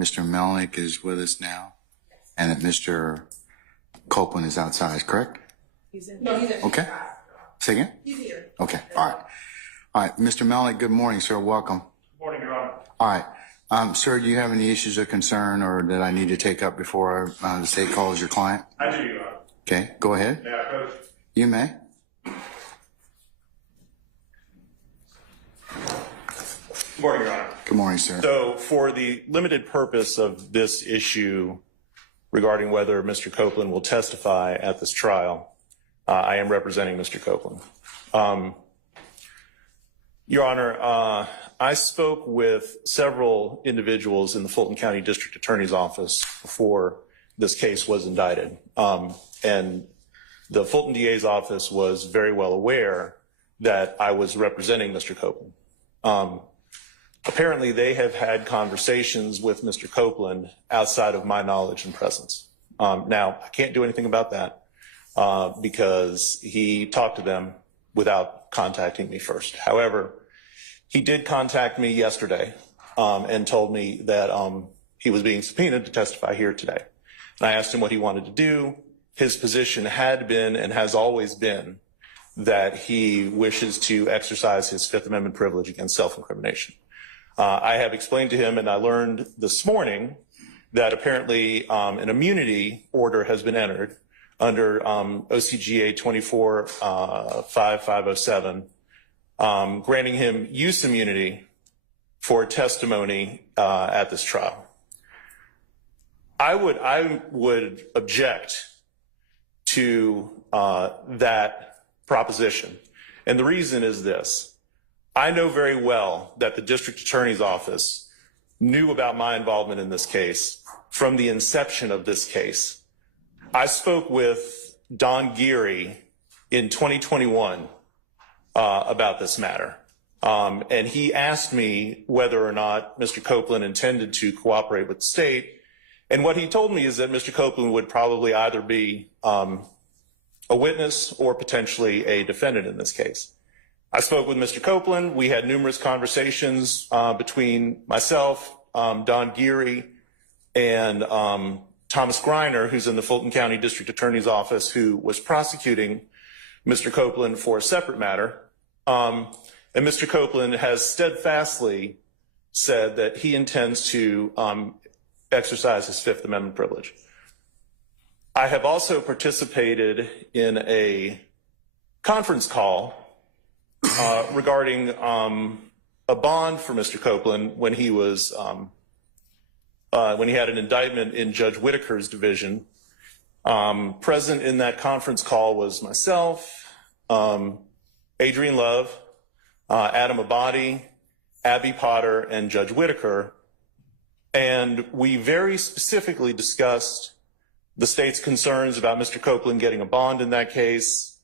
Mr. Melnick is with us now, and that Mr. Copeland is outside, correct? He's in. No, he's in. Okay. Say again? He's here. Okay, all right. All right, Mr. Melnick, good morning, sir. Welcome. Good morning, Your Honor. All right. Sir, do you have any issues of concern or that I need to take up before the state calls your client? I do, Your Honor. Okay, go ahead. May I approach? You may. Good morning, Your Honor. Good morning, sir. So for the limited purpose of this issue regarding whether Mr. Copeland will testify at this trial, I am representing Mr. Copeland. Your Honor, I spoke with several individuals in the Fulton County District Attorney's Office before this case was indicted. And the Fulton DA's office was very well aware that I was representing Mr. Copeland. Apparently, they have had conversations with Mr. Copeland outside of my knowledge and presence. Now, I can't do anything about that because he talked to them without contacting me first. However, he did contact me yesterday and told me that he was being subpoenaed to testify here today. And I asked him what he wanted to do. His position had been and has always been that he wishes to exercise his Fifth Amendment privilege against self-incrimination. I have explained to him, and I learned this morning that apparently an immunity order has been entered under OCGA 24-5507, granting him use immunity for testimony at this trial. I would object to that proposition, and the reason is this. I know very well that the district attorney's office knew about my involvement in this case from the inception of this case. I spoke with Don Geary in 2021 about this matter, and he asked me whether or not Mr. Copeland intended to cooperate with the state. And what he told me is that Mr. Copeland would probably either be a witness or potentially a defendant in this case. I spoke with Mr. Copeland. We had numerous conversations between myself, Don Geary, and Thomas Greiner, who's in the Fulton County District Attorney's Office, who was prosecuting Mr. Copeland for a separate matter. And Mr. Copeland has steadfastly said that he intends to exercise his Fifth Amendment privilege. I have also participated in a conference call regarding a bond for Mr. Copeland when he was when he had an indictment in Judge Whitaker's division. Present in that conference call was myself, Adrian Love, Adam Abadi, Abby Potter, and Judge Whitaker, and we very specifically discussed the state's concerns about Mr. Copeland getting a bond in that case,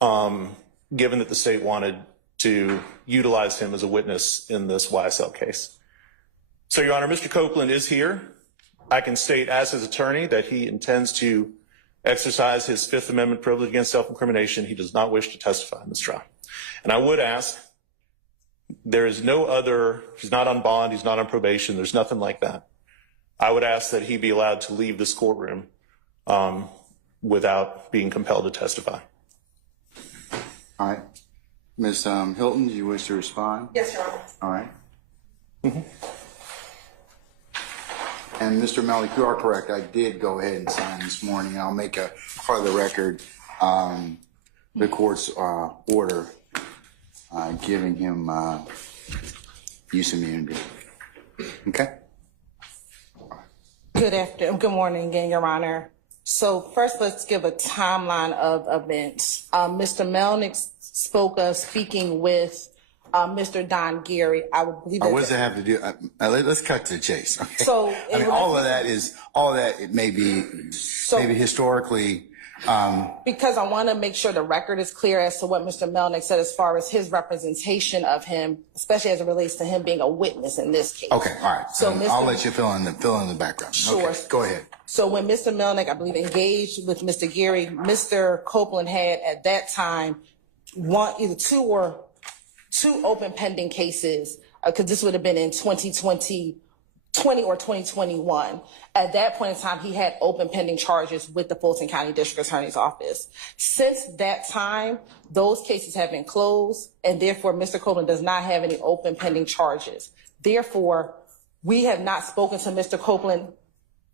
given that the state wanted to utilize him as a witness in this YSL case. So, Your Honor, Mr. Copeland is here. I can state as his attorney that he intends to exercise his Fifth Amendment privilege against self-incrimination. He does not wish to testify in this trial. And I would ask, there is no other, he's not on bond, he's not on probation, there's nothing like that. I would ask that he be allowed to leave this courtroom without being compelled to testify. All right. Ms. Hilton, do you wish to respond? Yes, Your Honor. All right. And Mr. Melnick, you are correct. I did go ahead and sign this morning. I'll make a part of the record the court's order giving him use immunity. Okay. Good morning again, Your Honor. So first, let's give a timeline of events. Mr. Melnick spoke of speaking with Mr. Don Geary. I would believe. What does that have to do? Let's cut to the chase. Okay? So I mean, all of that it may be maybe historically. Because I want to make sure the record is clear as to what Mr. Melnick said as far as his representation of him, especially as it relates to him being a witness in this case. Okay, all right. So I'll let you fill in the background. Sure. Okay, go ahead. So when Mr. Melnick, I believe, engaged with Mr. Geary, Mr. Copeland had at that time either two open pending cases, because this would have been in 2020 or 2021. At that point in time, he had open pending charges with the Fulton County District Attorney's Office. Since that time, those cases have been closed, and therefore Mr. Copeland does not have any open pending charges. Therefore, we have not spoken to Mr. Copeland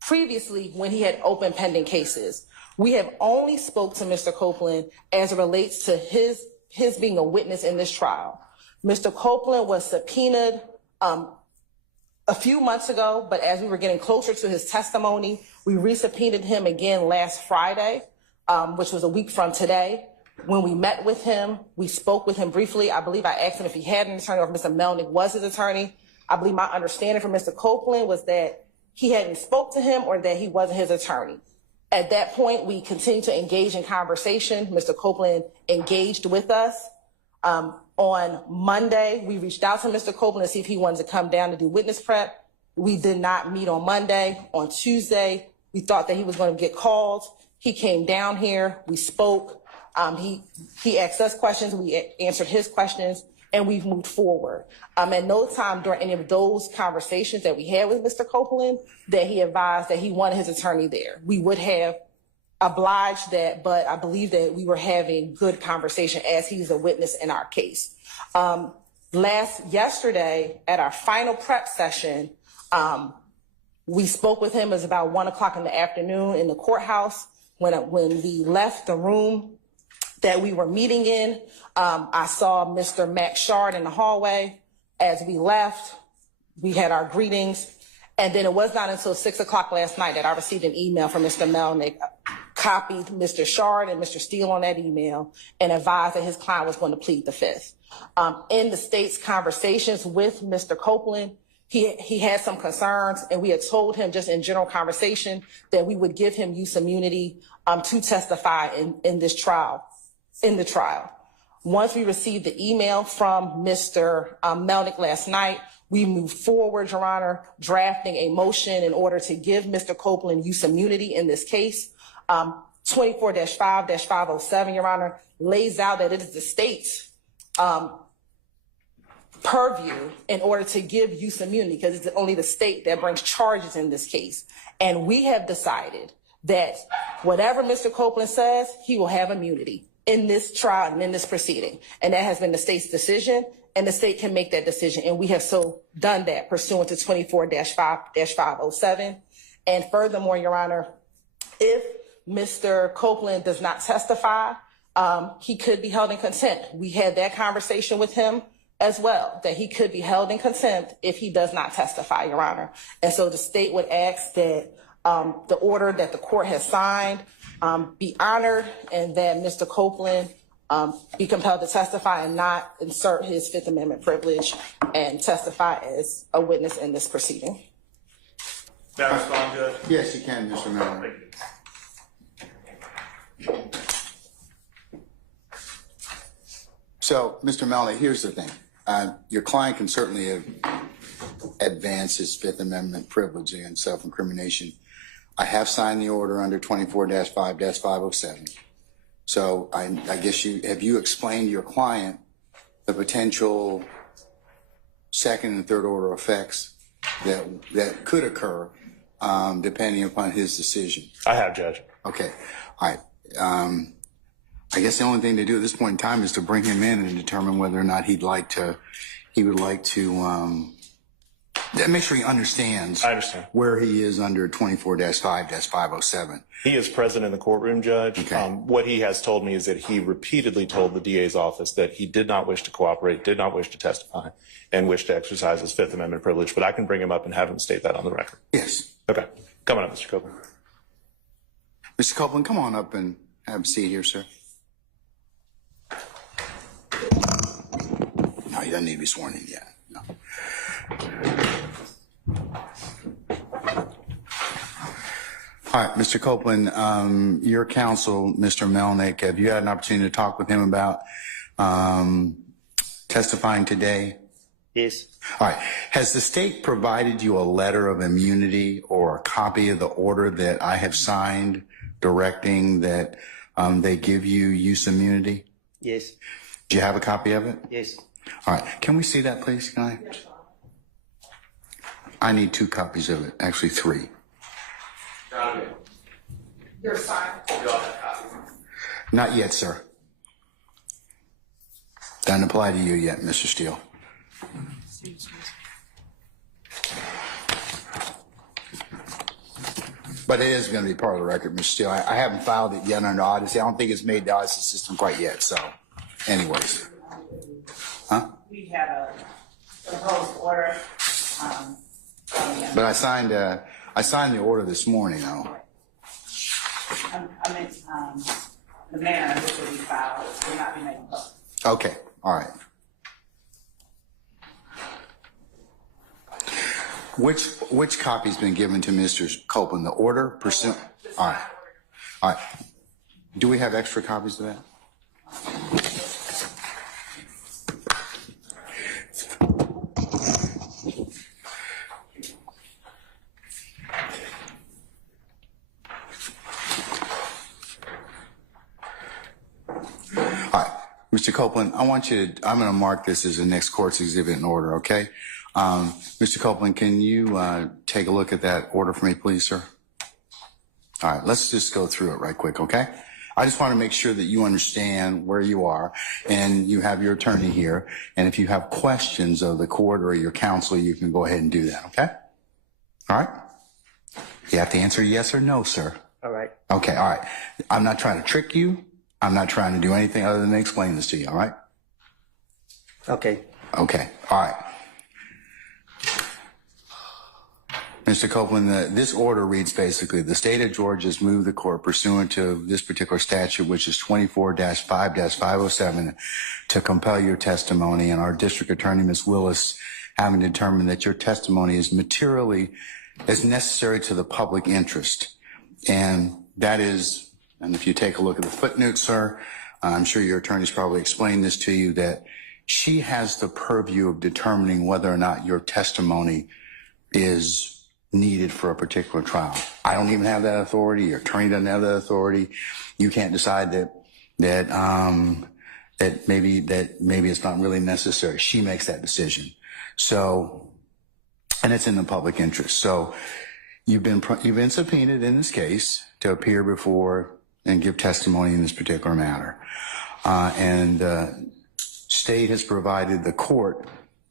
previously when he had open pending cases. We have only spoke to Mr. Copeland as it relates to his being a witness in this trial. Mr. Copeland was subpoenaed a few months ago, but as we were getting closer to his testimony, we resubpoenaed him again last Friday, which was a week from today. When we met with him, we spoke with him briefly. I believe I asked him if he had an attorney or if Mr. Melnick was his attorney. I believe my understanding from Mr. Copeland was that he hadn't spoke to him or that he wasn't his attorney. At that point, we continued to engage in conversation. Mr. Copeland engaged with us. On Monday, we reached out to Mr. Copeland to see if he wanted to come down to do witness prep. We did not meet on Monday. On Tuesday, we thought that he was going to get called. He came down here. We spoke. He asked us questions. We answered his questions, and we've moved forward. At no time during any of those conversations that we had with Mr. Copeland that he advised that he wanted his attorney there. We would have obliged that, but I believe that we were having good conversation as he's a witness in our case. Yesterday at our final prep session, we spoke with him. It was about 1 o'clock in the afternoon in the courthouse. When we left the room that we were meeting in, I saw Mr. Max Shard in the hallway. As we left, we had our greetings. And then it was not until 6 o'clock last night that I received an email from Mr. Melnick, copied Mr. Shard and Mr. Steele on that email, and advised that his client was going to plead the fifth. In the state's conversations with Mr. Copeland, he had some concerns, and we had told him just in general conversation that we would give him use immunity to testify in the trial. Once we received the email from Mr. Melnick last night, we moved forward, Your Honor, drafting a motion in order to give Mr. Copeland use immunity in this case. 24-5-507, Your Honor, lays out that it is the state's purview in order to give use immunity, because it's only the state that brings charges in this case. And we have decided that whatever Mr. Copeland says, he will have immunity in this trial and in this proceeding. And that has been the state's decision, and the state can make that decision. And we have so done that pursuant to 24-5-507. And furthermore, Your Honor, if Mr. Copeland does not testify, he could be held in contempt. We had that conversation with him as well, that he could be held in contempt if he does not testify, Your Honor. And so the state would ask that the order that the court has signed be honored, and that Mr. Copeland be compelled to testify and not insert his Fifth Amendment privilege and testify as a witness in this proceeding. May I respond, Judge? Yes, you can, Mr. Miller. So, Mr. Melnick, here's the thing. Your client can certainly advance his Fifth Amendment privilege against self-incrimination. I have signed the order under 24-5-507. So I guess have you explained to your client the potential second and third order effects that could occur depending upon his decision? I have, Judge. Okay. All right. I guess the only thing to do at this point in time is to bring him in and determine whether or not he would like to make sure he understands. I understand where he is under 24-5-507. He is present in the courtroom, Judge. Okay. What he has told me is that he repeatedly told the DA's office that he did not wish to cooperate, did not wish to testify, and wished to exercise his Fifth Amendment privilege. But I can bring him up and have him state that on the record. Yes. Okay. Come on up, Mr. Copeland. Mr. Copeland, come on up and have a seat here, sir. No, he doesn't need to be sworn in yet. No. All right, Mr. Copeland, your counsel, Mr. Melnick, have you had an opportunity to talk with him about testifying today? Yes. All right. Has the state provided you a letter of immunity or a copy of the order that I have signed directing that they give you use immunity? Yes. Do you have a copy of it? Yes. All right. Can we see that, please? Can I? I need 2 copies of it, actually 3. You're fine. Not yet, sir. Doesn't apply to you yet, Mr. Steele. But it is going to be part of the record, Mr. Steele. I haven't filed it yet under Odyssey. I don't think it's made the Odyssey system quite yet. So, anyways. Huh? We had a proposed order. But I signed the order this morning, though. I meant the manner in which it will be filed will not be made public. Okay, all right. Which copy's been given to Mr. Copeland? The order pursuant? All right. All right. Do we have extra copies of that? All right. Mr. Copeland, I'm going to mark this as the next court's exhibit in order, okay? Mr. Copeland, can you take a look at that order for me, please, sir? All right, let's just go through it right quick, okay? I just want to make sure that you understand where you are and you have your attorney here. And if you have questions of the court or your counsel, you can go ahead and do that, okay? All right? You have to answer yes or no, sir. All right. Okay, all right. I'm not trying to trick you. I'm not trying to do anything other than explain this to you, all right? Okay. Okay, all right. Mr. Copeland, this order reads basically, the state of Georgia has moved the court pursuant to this particular statute, which is 24-5-507, to compel your testimony, and our district attorney, Ms. Willis, having determined that your testimony is materially as necessary to the public interest. And that is, and if you take a look at the footnotes, sir, I'm sure your attorney's probably explained this to you, that she has the purview of determining whether or not your testimony is needed for a particular trial. I don't even have that authority. Your attorney doesn't have that authority. You can't decide that maybe it's not really necessary. She makes that decision. So, and it's in the public interest. So, you've been subpoenaed in this case to appear before and give testimony in this particular matter, and state has provided the court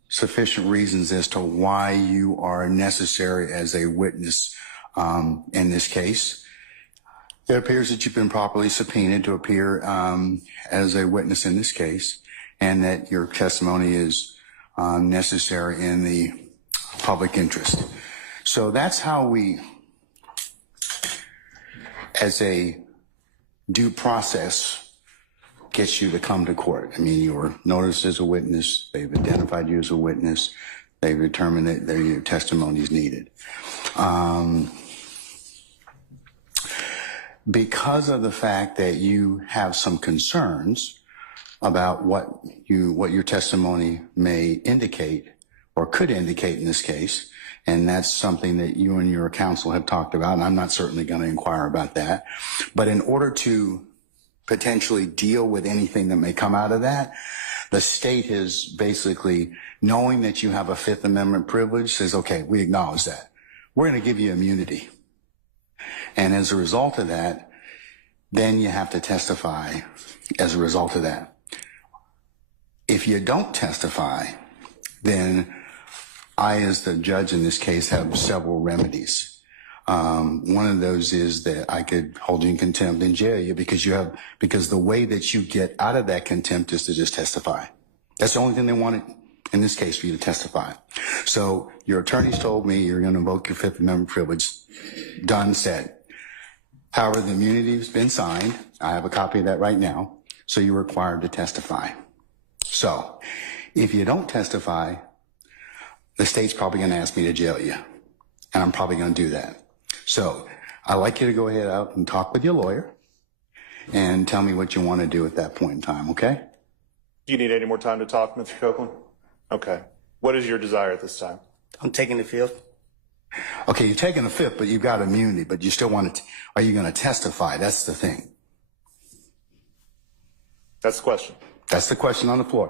sufficient reasons as to why you are necessary as a witness in this case. It appears that you've been properly subpoenaed to appear as a witness in this case, and that your testimony is necessary in the public interest. So that's how we, as a due process, gets you to come to court. I mean, you were noticed as a witness. They've identified you as a witness. They've determined that your testimony is needed. Because of the fact that you have some concerns about what your testimony may indicate or could indicate in this case, and that's something that you and your counsel have talked about, and I'm not certainly going to inquire about that. But in order to potentially deal with anything that may come out of that, the state is basically, knowing that you have a Fifth Amendment privilege, says, okay, we acknowledge that. We're going to give you immunity. And as a result of that, then you have to testify as a result of that. If you don't testify, then I, as the judge in this case, have several remedies. One of those is that I could hold you in contempt and jail you because the way that you get out of that contempt is to just testify. That's the only thing they wanted in this case for you to testify. So your attorneys told me you're going to invoke your Fifth Amendment privilege. Done, said. However, the immunity has been signed. I have a copy of that right now. So you're required to testify. So if you don't testify, the state's probably going to ask me to jail you. And I'm probably going to do that. So I'd like you to go ahead out and talk with your lawyer and tell me what you want to do at that point in time, okay? Do you need any more time to talk, Mr. Copeland? Okay. What is your desire at this time? I'm taking the field. Okay, you're taking the Fifth, but you've got immunity, but you still want to, are you going to testify? That's the thing. That's the question. That's the question on the floor.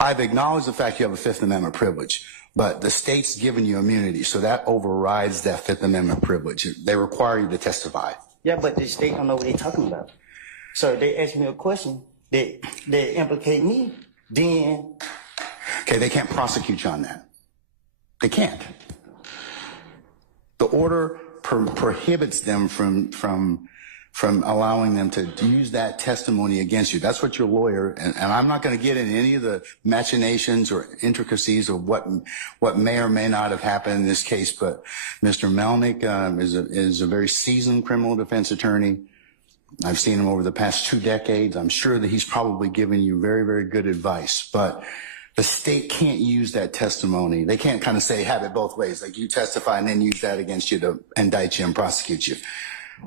I've acknowledged the fact you have a Fifth Amendment privilege, but the state's given you immunity, so that overrides that Fifth Amendment privilege. They require you to testify. Yeah, but the state don't know what they're talking about. So they ask me a question that implicate me, then. Okay, they can't prosecute you on that. They can't. The order prohibits them from allowing them to use that testimony against you. That's what your lawyer, and I'm not going to get into any of the machinations or intricacies of what may or may not have happened in this case, but Mr. Melnick is a very seasoned criminal defense attorney. I've seen him over the past 2 decades. I'm sure that he's probably given you very, very good advice, but the state can't use that testimony. They can't kind of say, have it both ways, like you testify and then use that against you to indict you and prosecute you.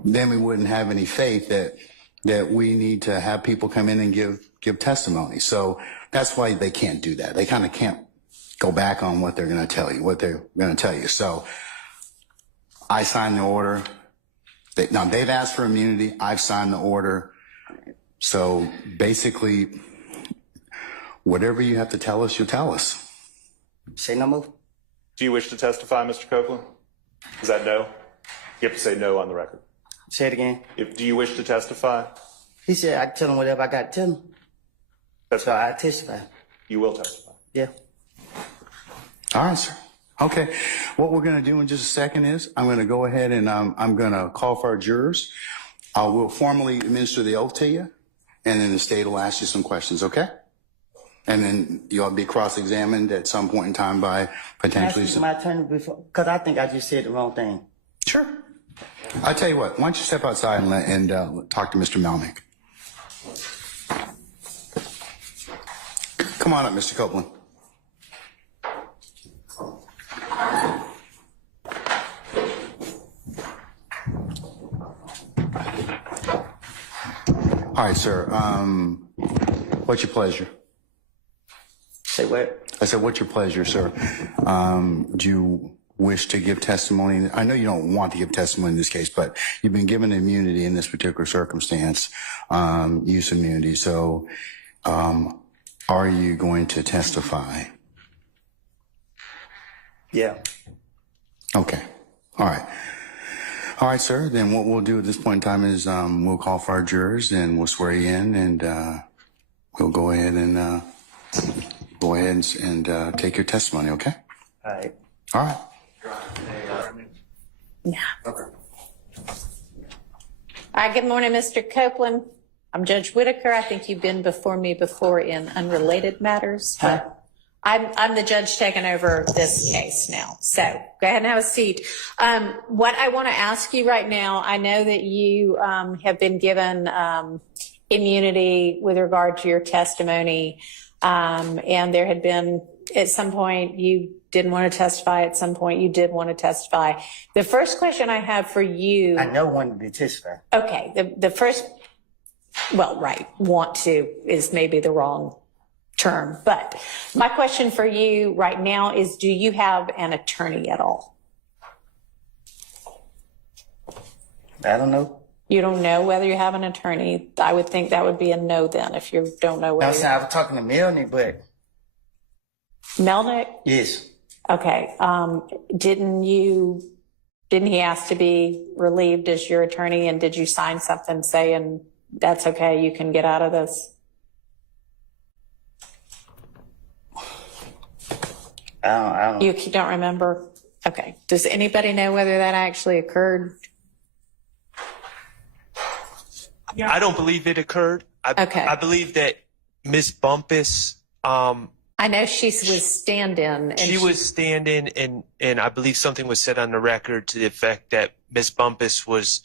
Then we wouldn't have any faith that we need to have people come in and give testimony. So that's why they can't do that. They kind of can't go back on what they're going to tell you, So I signed the order. Now they've asked for immunity. I've signed the order. So basically, whatever you have to tell us, you'll tell us. Say no more. Do you wish to testify, Mr. Copeland? Is that no? You have to say no on the record. Say it again. Do you wish to testify? He said I tell him whatever I got to tell him. That's So fine. I testify. You will testify. Yeah. All right, sir. Okay. What we're going to do in just a second is I'm going to go ahead and I'm going to call for our jurors. I will formally administer the oath to you, and then the state will ask you some questions, okay? And then you'll be cross-examined at some point in time by potentially Can I speak to my attorney before? Because I think I just said the wrong thing. Sure. I'll tell you what. Why don't you step outside and talk to Mr. Melnick? Come on up, Mr. Copeland. All right, sir. What's your pleasure? Say what? I said, what's your pleasure, sir? Do you wish to give testimony? I know you don't want to give testimony in this case, but you've been given immunity in this particular circumstance, use immunity. So, are you going to testify? Yeah. Okay. All right. All right, sir. Then what we'll do at this point in time is we'll call for our jurors and we'll swear you in, and we'll go ahead and take your testimony. Okay. All right. All right. Yeah. All right, good morning, Mr. Copeland. I'm Judge Whitaker. I think you've been before me before in unrelated matters. Huh? I'm the judge taking over this case now. So go ahead and have a seat. What I want to ask you right now, I know that you have been given immunity with regard to your testimony, and there had been at some point you didn't want to testify, at some point you did want to testify. The first question I have for you. I know one to testify. Okay, the first, well, right, want to is maybe the wrong term, but my question for you right now is, do you have an attorney at all? I don't know. You don't know whether you have an attorney? I would think that would be a no then, if you don't know I whether. was talking to Melanie, but Melnick? yes. Okay, didn't he ask to be relieved as your attorney, and did you sign something saying that's okay, you can get out of this? I don't. You don't remember? Okay. Does anybody know whether that actually occurred? I don't believe it occurred. Okay. I believe that Miss Bumpus, I know she was stand-in. And she was standing, and I believe something was said on the record to the effect that Miss Bumpus was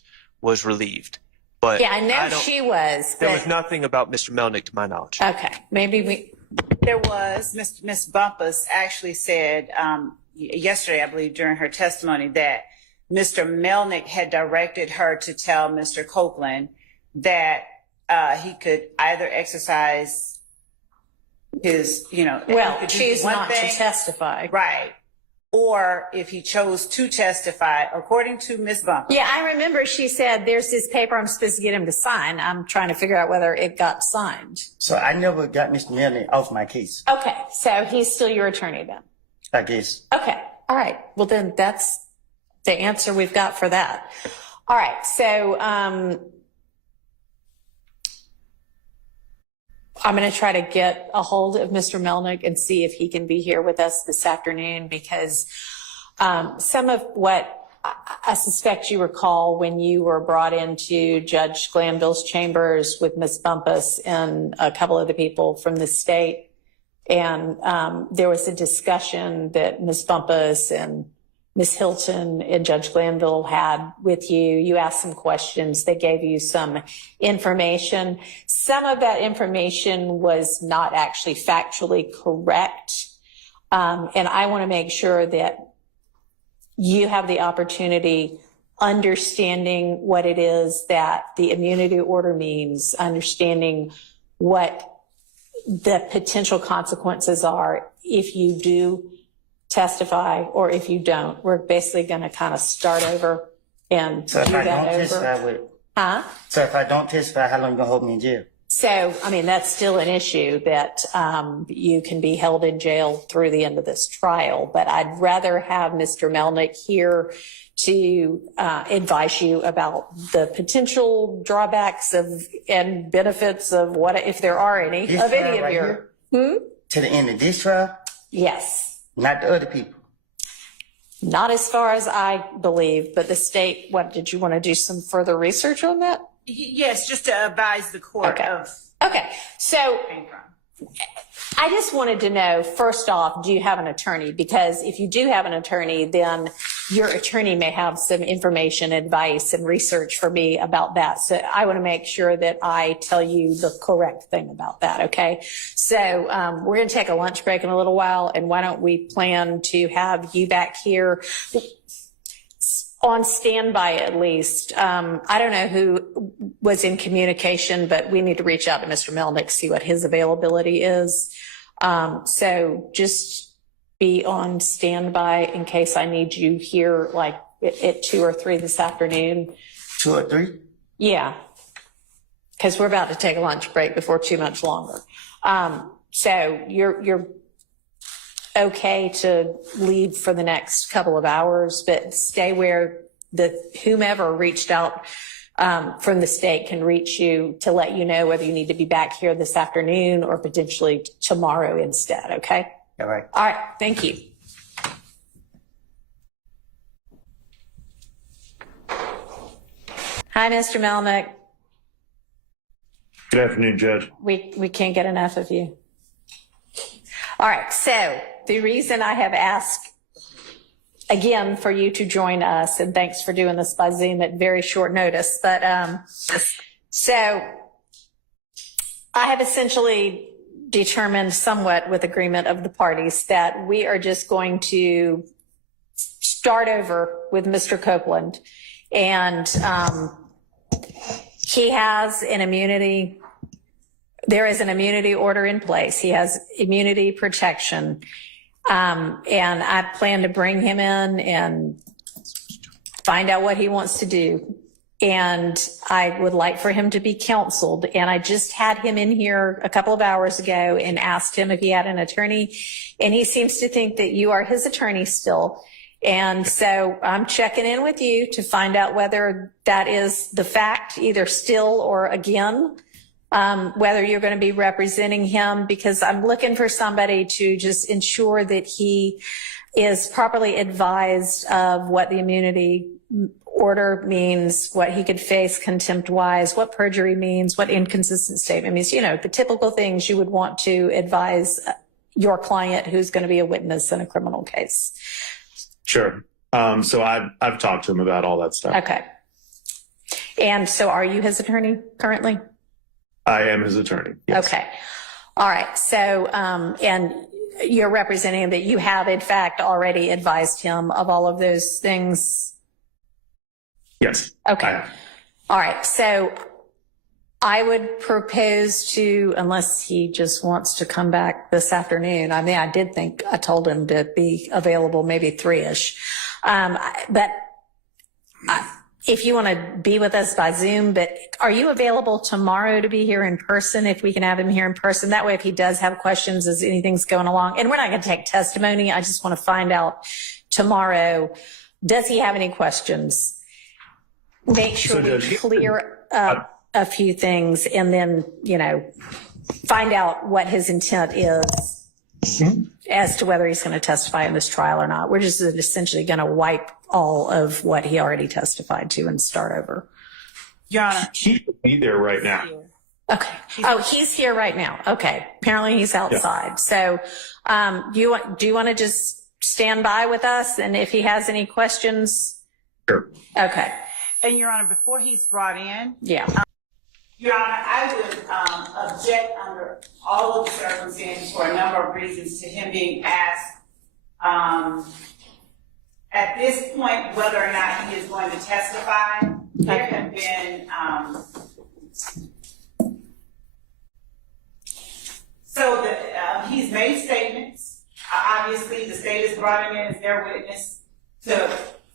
relieved. But yeah, I know she was. There but- was nothing about Mr. Melnick to my knowledge. Okay. Maybe we. There was, Miss Bumpus actually said yesterday, I believe, during her testimony, that Mr. Melnick had directed her to tell Mr. Copeland that he could either exercise his, Well, he could do choose one not thing, to testify. right, or if he chose to testify, according to Ms. Bumpus. Yeah, I remember she said, there's this paper I'm supposed to get him to sign. I'm trying to figure out whether it got signed. So I never got Mr. Melnick off my case, Okay, so he's still your attorney then? I guess. Okay, all right. Well, then that's the answer we've got for that. All right, so I'm going to try to get a hold of Mr. Melnick and see if he can be here with us this afternoon, because some of what I suspect you recall when you were brought into Judge Glanville's chambers with Ms. Bumpus and a couple of the people from the state. And there was a discussion that Ms. Bumpus and Ms. Hilton and Judge Glanville had with you. You asked some questions. They gave you some information. Some of that information was not actually factually correct. And I want to make sure that you have the opportunity understanding what it is that the immunity order means, understanding what the potential consequences are if you do testify or if you don't. We're basically going to kind of start over and So if do I that don't over. testify, So if I don't testify, how long you gonna hold me in jail? So, I mean, that's still an issue that you can be held in jail through the end of this trial. But I'd rather have Mr. Melnick here to advise you about the potential drawbacks of and benefits of what, if there are any, This of any trial of right your. here? To the end of this trial, Yes. not the other people. Not as far as I believe, but the state, what, did you want to do some further research on that? Yes, just to advise the court Okay. of. Okay, so I just wanted to know, first off, do you have an attorney? Because if you do have an attorney, then your attorney may have some information, advice, and research for me about that. So I want to make sure that I tell you the correct thing about that, okay? So we're going to take a lunch break in a little while, and why don't we plan to have you back here on standby at least. I don't know who was in communication, but we need to reach out to Mr. Melnick, see what his availability is. So just be on standby in case I need you here like at 2 or 3 this afternoon. 2 or 3? Yeah, because we're about to take a lunch break before too much longer. So you're okay to leave for the next couple of hours, but stay where whomever reached out from the state can reach you to let you know whether you need to be back here this afternoon or potentially tomorrow instead, okay? All right. All right, thank you. Hi, Mr. Melnick. Good afternoon, Judge. We can't get enough of you. All right, so the reason I have asked again for you to join us, and thanks for doing this by Zoom at very short notice, but so I have essentially determined somewhat with agreement of the parties that we are just going to start over with Mr. Copeland, and he has an immunity. There is an immunity order in place. He has immunity protection. And I plan to bring him in and find out what he wants to do. And I would like for him to be counseled. And I just had him in here a couple of hours ago and asked him if he had an attorney. And he seems to think that you are his attorney still. And so I'm checking in with you to find out whether that is the fact, either still or again. Whether you're going to be representing him, because I'm looking for somebody to just ensure that he is properly advised of what the immunity order means, what he could face contempt-wise, what perjury means, what inconsistent statement means, you know, the typical things you would want to advise your client who's going to be a witness in a criminal case. Sure. So I've talked to him about all that stuff. Okay. And so are you his attorney currently? I am his attorney. Yes. Okay. All right. So, and you're representing that you have, in fact, already advised him of all of those things? Yes. Okay. All right. So I would propose to, unless he just wants to come back this afternoon. I mean, I told him to be available maybe 3-ish. But if you want to be with us by Zoom, but are you available tomorrow to be here in person? If we can have him here in person, that way, if he does have questions as anything's going along, and we're not going to take testimony. I just want to find out tomorrow, does he have any questions? Make sure we clear up a few things, and then, find out what his intent is as to whether he's going to testify in this trial or not. We're just essentially going to wipe all of what he already testified to and start over. Your Honor. He should be there right now. Okay. Oh, he's here right now. Okay. Apparently he's outside. Yeah. So, do you want to just stand by with us? And if he has any questions? Sure. Okay. And Your Honor, before he's brought in. Yeah. Your Honor, I would object under all of the circumstances for a number of reasons to him being asked at this point whether or not he is going to testify. There have been he's made statements. Obviously, the state has brought him in as their witness to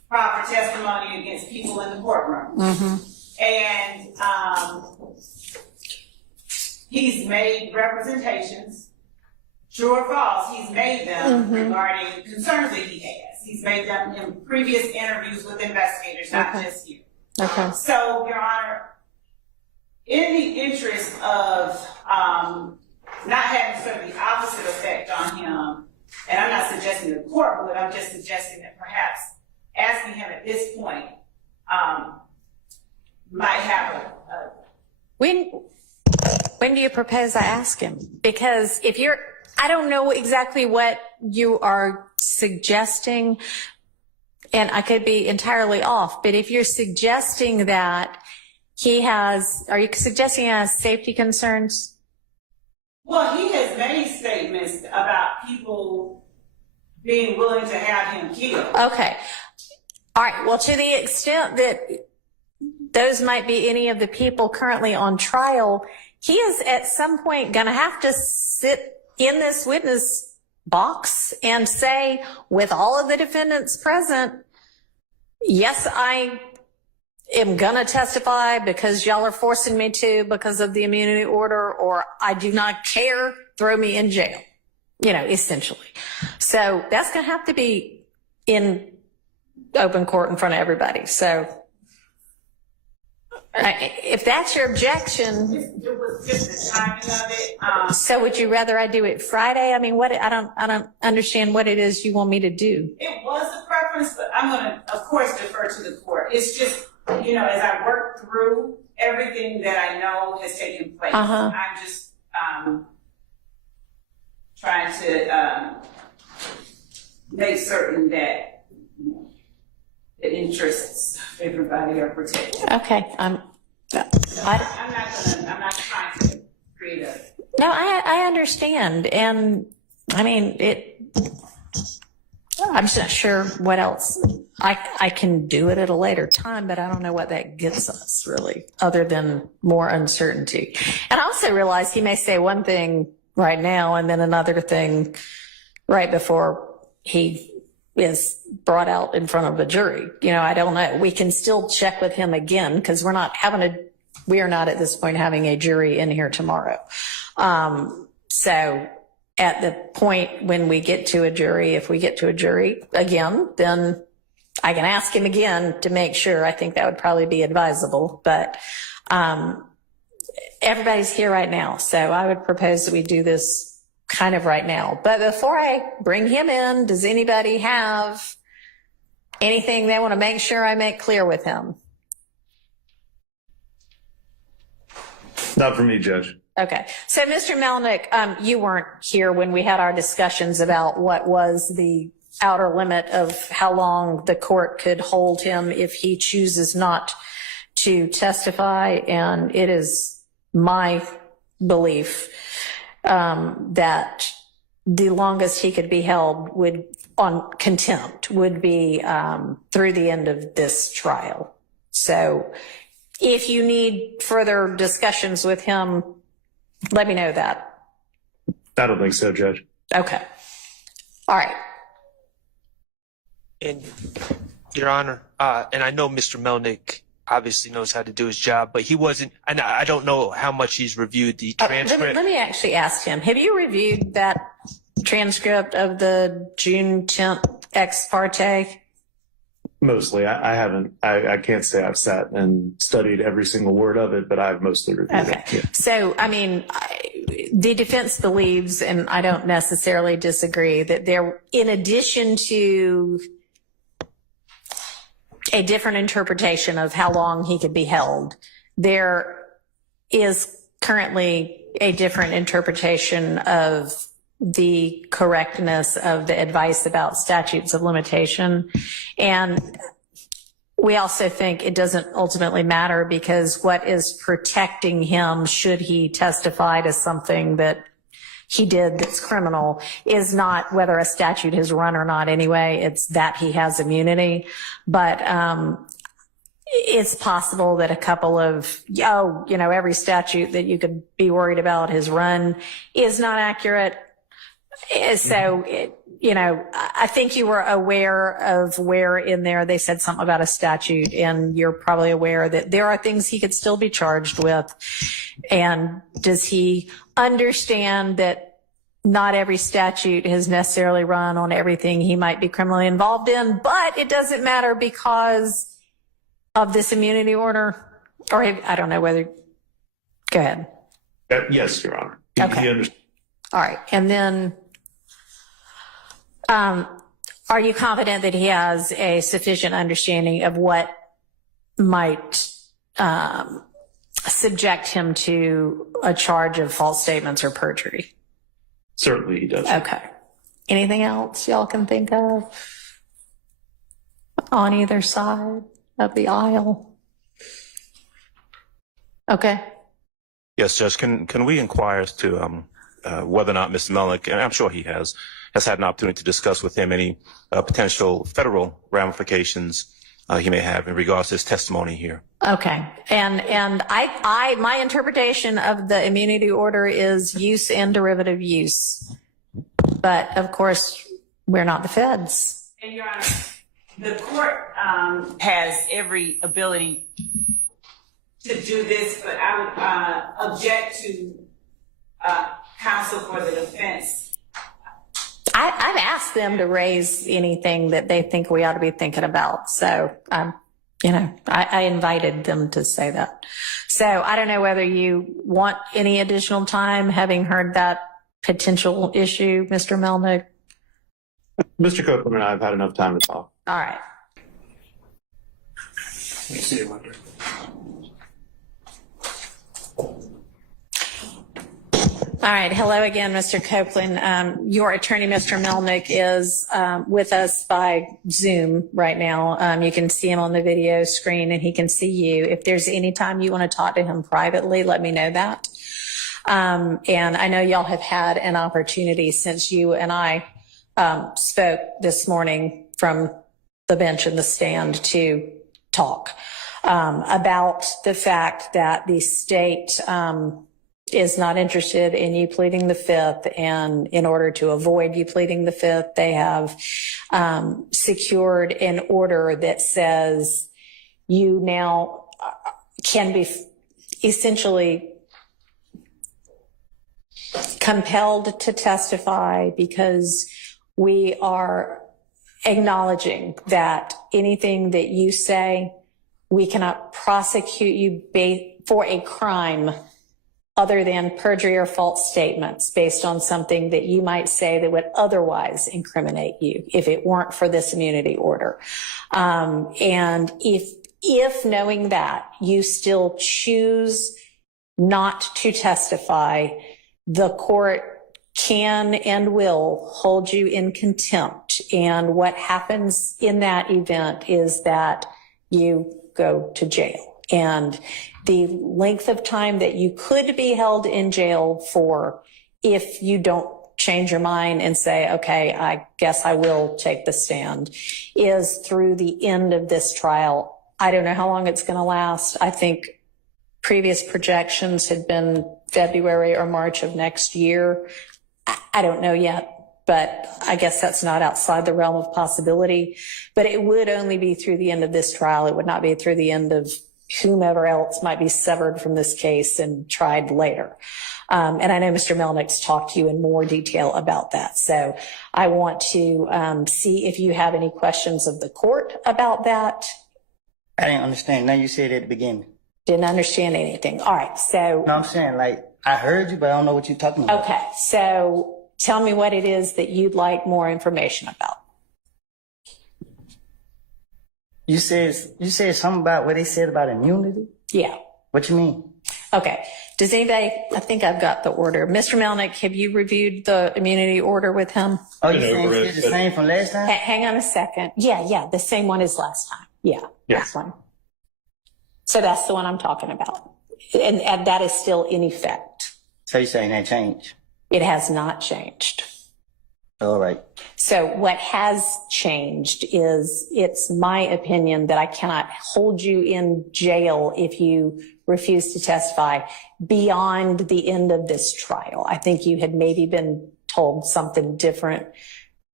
proper testimony against people in the courtroom. Mm-hmm. And he's made representations, true or false, he's made them regarding concerns that he has. He's made them in previous interviews with investigators, not just you. Okay. So, Your Honor, in the interest of not having sort of the opposite effect on him, and I'm not suggesting the court would, I'm just suggesting that perhaps asking him at this point might have a When do you propose I ask him? Because I don't know exactly what you are suggesting, and I could be entirely off, but if you're suggesting that are you suggesting he has safety concerns? Well, he has made statements about people being willing to have him killed. Okay. All right. Well, to the extent that those might be any of the people currently on trial, he is at some point going to have to sit in this witness box and say, with all of the defendants present, yes, I am going to testify because y'all are forcing me to because of the immunity order, or I do not care, throw me in jail, essentially. So that's going to have to be in open court in front of everybody. So if that's your objection, it was just the timing of it. So would you rather I do it Friday? I mean, I don't understand what it is you want me to do. It was a preference, but I'm going to, of course, defer to the court. It's just, as I work through everything that I know has taken place, I'm just trying to make certain that the interests of everybody are protected. Okay. I'm not trying to create a. No, I understand. And I mean, I'm just not sure what else. I can do it at a later time, but I don't know what that gets us really, other than more uncertainty. And I also realize he may say one thing right now and then another thing right before he is brought out in front of a jury. I don't know. We can still check with him again because we are not at this point having a jury in here tomorrow. So at the point when we get to a jury, if we get to a jury again, then I can ask him again to make sure. I think that would probably be advisable, but everybody's here right now. So I would propose that we do this kind of right now. But before I bring him in, does anybody have anything they want to make sure I make clear with him? Not for me, Judge. Okay. So, Mr. Melnick, you weren't here when we had our discussions about what was the outer limit of how long the court could hold him if he chooses not to testify. And it is my belief that the longest he could be held on contempt would be through the end of this trial. So if you need further discussions with him, let me know that. I don't think so, Judge. Okay. All right. And Your Honor, and I know Mr. Melnick obviously knows how to do his job, but he wasn't, and I don't know how much he's reviewed the transcript. Let me actually ask him, have you reviewed that transcript of the June 10th ex parte? Mostly. I haven't. I can't say I've sat and studied every single word of it, but I've mostly reviewed it. Yeah. So, I mean, the defense believes, and I don't necessarily disagree, that there, in addition to a different interpretation of how long he could be held, there is currently a different interpretation of the correctness of the advice about statutes of limitation. And we also think it doesn't ultimately matter, because what is protecting him, should he testify to something that he did that's criminal, is not whether a statute has run or not anyway. It's that he has immunity. But it's possible that a couple of, every statute that you could be worried about has run is not accurate. So, I think you were aware of where in there they said something about a statute, and you're probably aware that there are things he could still be charged with. And does he understand that not every statute has necessarily run on everything he might be criminally involved in, but it doesn't matter because of this immunity order? Or I don't know whether, go ahead. Yes, Your Honor. Okay. He understands. All right. And then, are you confident that he has a sufficient understanding of what might subject him to a charge of false statements or perjury? Certainly he does. Okay. Anything else y'all can think of on either side of the aisle? Okay. Yes, Judge. Can we inquire as to whether or not Mr. Melnick, and I'm sure he has had an opportunity to discuss with him any potential federal ramifications he may have in regards to his testimony here? Okay. And I my interpretation of the immunity order is use and derivative use. But of course, we're not the feds. And Your Honor, the court has every ability to do this, but I would object to counsel for the defense. I've asked them to raise anything that they think we ought to be thinking about. So, I invited them to say that. So I don't know whether you want any additional time, having heard that potential issue, Mr. Melnick. Mr. Copeland and I have had enough time to talk. All right. See you later. All right. Hello again, Mr. Copeland. Your attorney, Mr. Melnick, is with us by Zoom right now. You can see him on the video screen and he can see you. If there's any time you want to talk to him privately, let me know that. And I know y'all have had an opportunity since you and I spoke this morning from the bench and the stand to talk about the fact that the state is not interested in you pleading the fifth, and in order to avoid you pleading the fifth, they have secured an order that says you now can be essentially compelled to testify, because we are acknowledging that anything that you say, we cannot prosecute you for a crime other than perjury or false statements based on something that you might say that would otherwise incriminate you if it weren't for this immunity order. And if knowing that you still choose not to testify, the court can and will hold you in contempt. And what happens in that event is that you go to jail. And the length of time that you could be held in jail for, if you don't change your mind and say, okay, I guess I will take the stand, is through the end of this trial. I don't know how long it's going to last. I think previous projections had been February or March of next year. I don't know yet, but I guess that's not outside the realm of possibility. But it would only be through the end of this trial. It would not be through the end of whomever else might be severed from this case and tried later. And I know Mr. Melnick's talked to you in more detail about that. So I want to see if you have any questions of the court about that. I didn't understand. Now you said at the beginning. Didn't understand anything. All right. So, No, I'm saying, like, I heard you, but I don't know what you're talking about. okay. So tell me what it is that you'd like more information about. You said something about what they said about immunity? Yeah. What you mean? Okay. Does anybody, I think I've got the order. Mr. Melnick, have you reviewed the immunity order with him? Oh, you saying it's the same from last time? Hang on a second. Yeah. The same one as last time. Yeah. That one. So that's the one I'm talking about. And that is still in effect. So you're saying that changed? It has not changed. All right. So what has changed is it's my opinion that I cannot hold you in jail if you refuse to testify beyond the end of this trial. I think you had maybe been told something different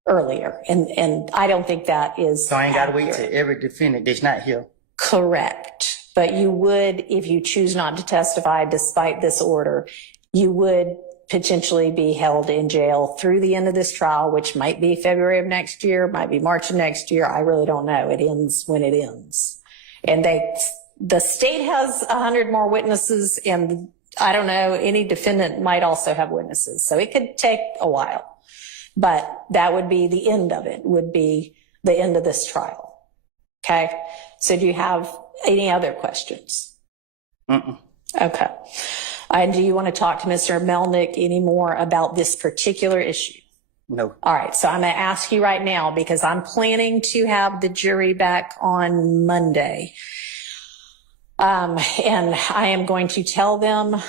earlier. And I don't think that is So I ain't got to wait accurate. till every defendant that's not here. Correct. But you would, if you choose not to testify despite this order, you would potentially be held in jail through the end of this trial, which might be February of next year, might be March of next year. I really don't know. It ends when it ends. And the state has 100 more witnesses, and I don't know, any defendant might also have witnesses. So it could take a while, but that would be the end of it, would be the end of this trial. Okay. So do you have any other questions? Okay. And do you want to talk to Mr. Melnick any more about this particular issue? No. All right. So I'm going to ask you right now, because I'm planning to have the jury back on Monday. And I am going to tell them,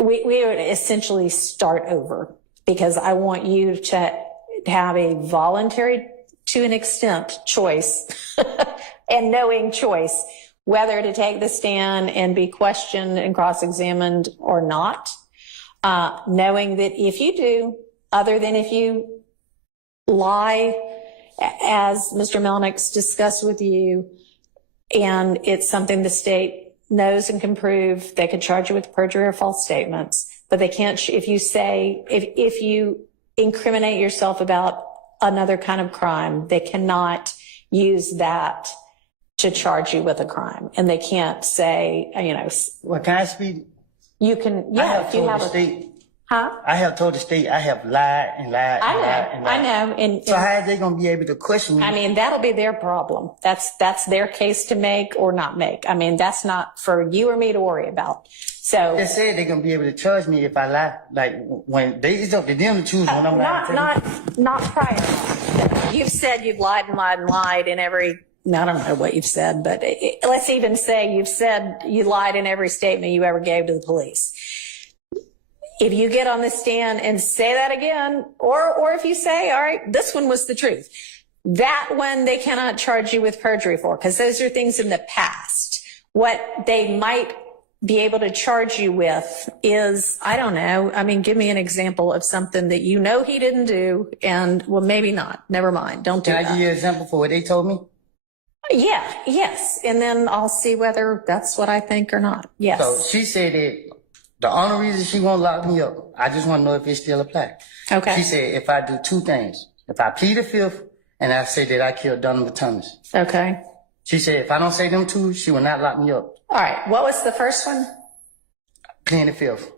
we would essentially start over, because I want you to have a voluntary, to an extent, choice and knowing choice whether to take the stand and be questioned and cross-examined or not, knowing that if you do, other than if you lie, as Mr. Melnick's discussed with you, and it's something the state knows and can prove, they could charge you with perjury or false statements, but they can't, if you incriminate yourself about another kind of crime, they cannot use that to charge you with a crime. And they can't say, Well, can I speak? you can, I yeah, have if you told have the a, state. huh? I have told the state I have lied and lied and lied and lied. I know. And So how are they going to be able to question me? I mean, that'll be their problem. That's their case to make or not make. I mean, that's not for you or me to worry about. So They said they're going to be able to charge me if I lie. Like, when it's up to them to choose when I'm lying. not prior. You've said you've lied and lied and lied in every, I don't know what you've said, but let's even say you've said you lied in every statement you ever gave to the police. If you get on the stand and say that again, or if you say, all right, this one was the truth, that one they cannot charge you with perjury for, because those are things in the past. What they might be able to charge you with is, I don't know, I mean, give me an example of something that you know he didn't do, and well, maybe not. Never mind. Don't do Can I that. give you an example for what they told me? Yeah, yes. And then I'll see whether that's what I think or not. Yes. So she said that the only reason she won't lock me up, I just want to know if it still applies. Okay. She said if I do two things, if I plead the fifth and I say that I killed Donovan Thomas. Okay. She said if I don't say them two, she will not lock me up. All right. What was the first one? Pleading the fifth.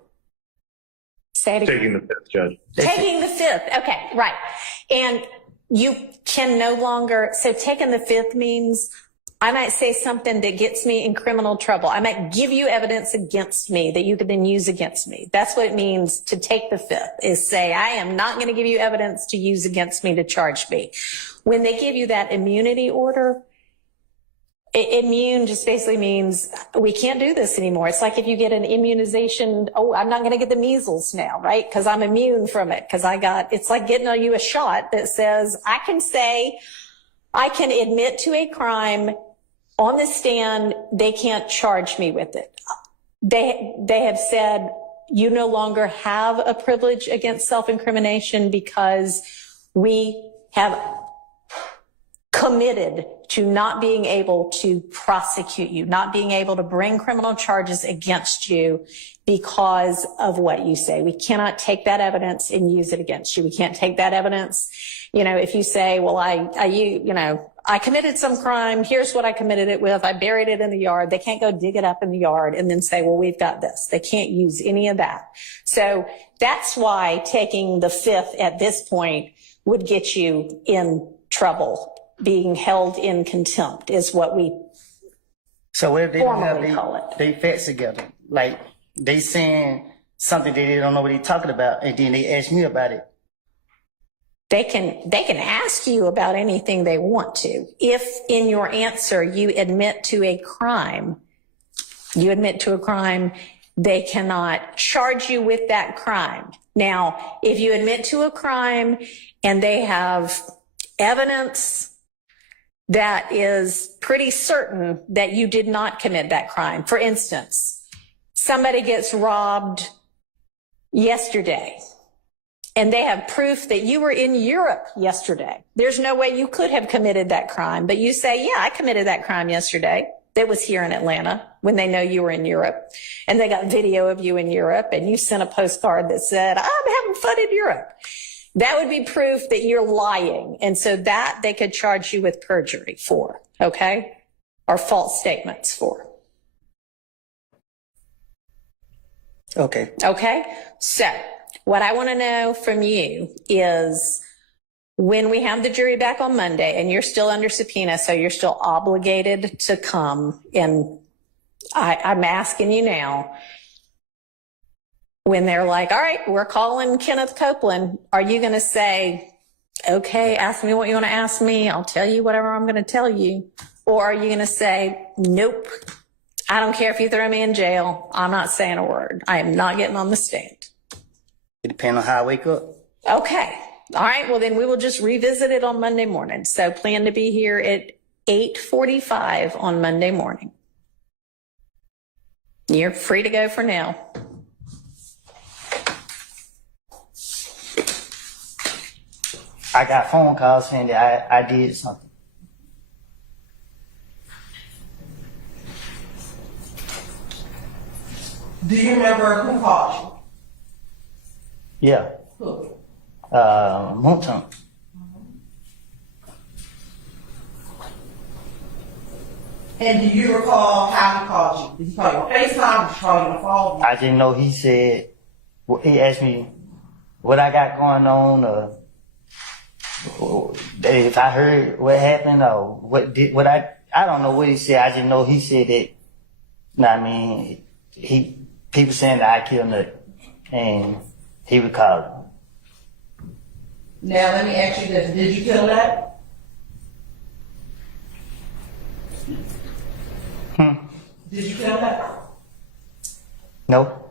Say it again. Taking the fifth, Judge. Taking the fifth. Okay, right. And you can no longer, so taking the fifth means I might say something that gets me in criminal trouble. I might give you evidence against me that you could then use against me. That's what it means to take the fifth, is say, I am not going to give you evidence to use against me to charge me. When they give you that immunity order, immune just basically means we can't do this anymore. It's like if you get an immunization, oh, I'm not going to get the measles now, right? Because I'm immune from it. Because it's like getting you a shot that says, I can admit to a crime on the stand, they can't charge me with it. They have said you no longer have a privilege against self-incrimination because we have committed to not being able to prosecute you, not being able to bring criminal charges against you because of what you say. We cannot take that evidence and use it against you. We can't take that evidence. You know, if you say, well, I committed some crime. Here's what I committed it with. I buried it in the yard. They can't go dig it up in the yard and then say, well, we've got this. They can't use any of that. So that's why taking the fifth at this point would get you in trouble. Being held in contempt is what we So what if they don't have formally call it. they facts together? Like they saying something that they don't know what they're talking about, and then they ask me about it. They can ask you about anything they want to. If in your answer you admit to a crime, they cannot charge you with that crime. Now, if you admit to a crime and they have evidence that is pretty certain that you did not commit that crime. For instance, somebody gets robbed yesterday and they have proof that you were in Europe yesterday. There's no way you could have committed that crime, but you say, yeah, I committed that crime yesterday. That was here in Atlanta when they know you were in Europe and they got video of you in Europe and you sent a postcard that said, I'm having fun in Europe. That would be proof that you're lying. And so that they could charge you with perjury for, okay? Or false statements for. Okay. Okay? So what I want to know from you is when we have the jury back on Monday and you're still under subpoena, so you're still obligated to come, and I'm asking you now, when they're like, all right, we're calling Kenneth Copeland, are you going to say, okay, ask me what you want to ask me. I'll tell you whatever I'm going to tell you. Or are you going to say, nope, I don't care if you throw me in jail. I'm not saying a word. I am not getting on the stand. It depends on how I wake up. Okay. All right. Well, then we will just revisit it on Monday morning. So plan to be here at 8:45 on Monday morning. You're free to go for now. I got phone calls saying that I did something. Do you remember who called Yeah. you? Who? Moonton. And do you recall how he called you? Did he call you on FaceTime? Did he call you on the phone? I didn't know he said, well, he asked me what I got going on, or if I heard what happened, or I don't know what he said. I just know he said that, you know what I mean, people saying that I killed Nut, and he would call him. Now let me ask you this: did you kill that? Did you kill that? No.